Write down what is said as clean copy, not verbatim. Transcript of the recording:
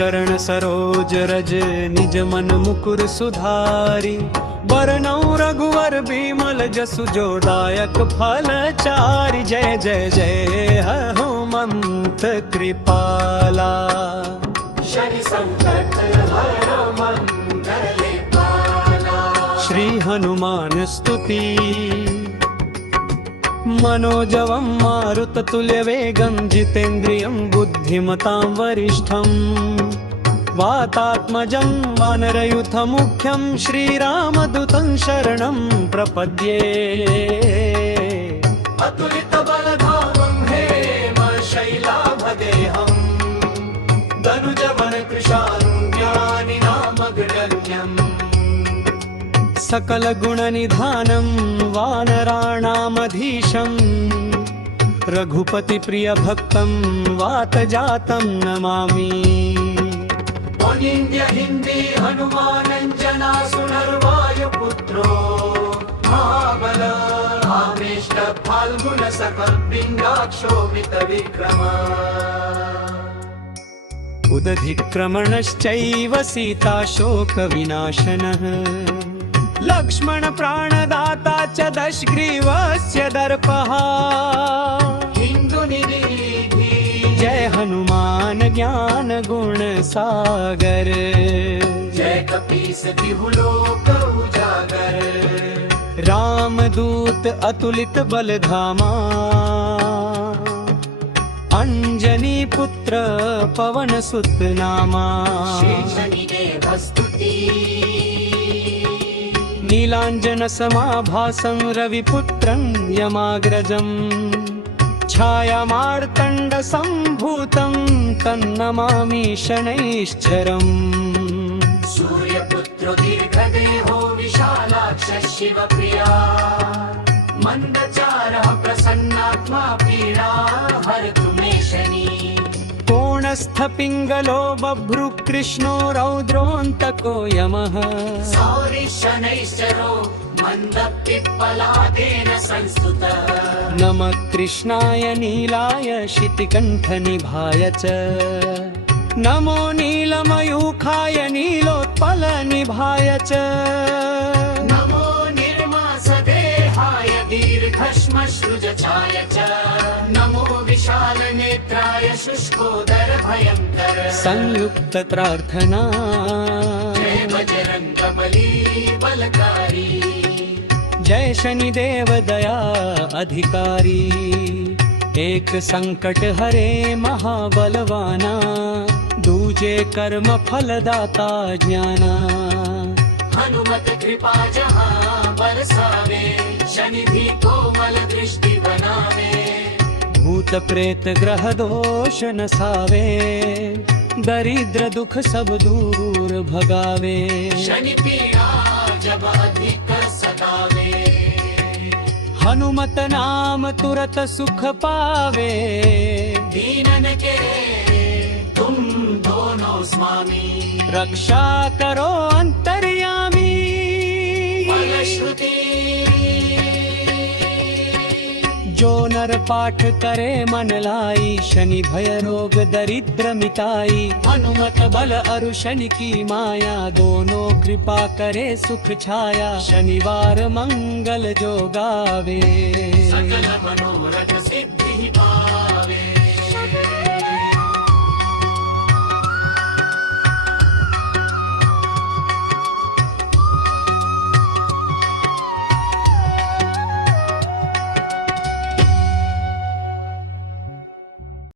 चरण सरोज रज निज मन मुकुर सुधारी। बरनौ रघुवर बिमल जसु जो दायक फल चारि। जय जय जय हनुमंत कृपाला। शनि संकट हर मंगल पाला। श्री हनुमान स्तुति मनोजवं मारुततुल्यवेगं जितेन्द्रियं बुद्धिमतां वरिष्ठं। वातात्मजं वानरयूथमुख्यं श्रीरामदूतं शरणं प्रपद्ये। अतुलितबलधामं हेमशैलाभदेहं धनुजवन कृशानुज्ञानिनामग्रगण्यम्। सकल गुण निधानं वानराणामधीशं। रघुपति प्रिय भक्तं वात जातं नमामि। मुनिन्द्य हिंदी हनुमानंजना सुनर्वायुपुत्रो। महाबल आमेष्ट फाल्गुन सकल पिंगाक्षो मित विक्रम। उदधिक्रमणश्चैव सीता शोक विनाशनः। लक्ष्मण प्राणदाता च दशग्रीवस्य दर्पः। हिन्दुनिधि जय हनुमान ज्ञान गुण सागर। जय कपीस तिहु लोक उजागर। रामदूत अतुलित बलधामा। अंजनी पुत्र पवन सुत नामा। श्री शनिदेव स्तुति नीलांजन समाभासं रविपुत्रं यमाग्रजं। छाया मार्तंड संभूतं तन्नमामि शनैश्चरम्। सूर्यपुत्र दीर्घदेहो विशालाक्ष शिवप्रिया। मंदचारः प्रसन्नात्मा पीडा हरतु मे शनि। कोणस्थ पिङ्गलो बभ्रु कृष्णो रौद्रोऽन्तको यमः। सौरि शनैश्चरो मन्दपिप्पलादेन संस्तुतः। नमः कृष्णाय नीलाय शितिकण्ठनिभाय च। नमो नीलमयूखाय नीलोत्पलनिभाय च। नमो निर्मासदेहाय दीर्घश्मश्रुजचाय च। नमो विशालनेत्राय शुष्कोदरभयङ्कर। संयुक्त प्रार्थना जय बजरङ्गबली बलकारी। जय शनिदेव दया अधिकारी। एक संकट हरे महाबलवाना। दूजे कर्म फलदाता ज्ञाना। हनुमत कृपा जहाँ बरसावे। शनि भी कोमल दृष्टि बनावे। भूत प्रेत ग्रह दोष नसावे। दरिद्र दुख सब दूर भगावे। शनि पीड़ा जब अधिक सतावे। हनुमत नाम तुरत सुख पावे। दीनन के तुम दोनों स्वामी। रक्षा करो अंतर्यामी। फलश्रुति जो नर पाठ करे मन लाई। शनि भय रोग दरिद्र मिटाई। हनुमत बल अरु शनि की माया। दोनों कृपा करे सुख छाया। शनिवार मंगल जो गावे। सकल मनोरथ सिद्धि पावे।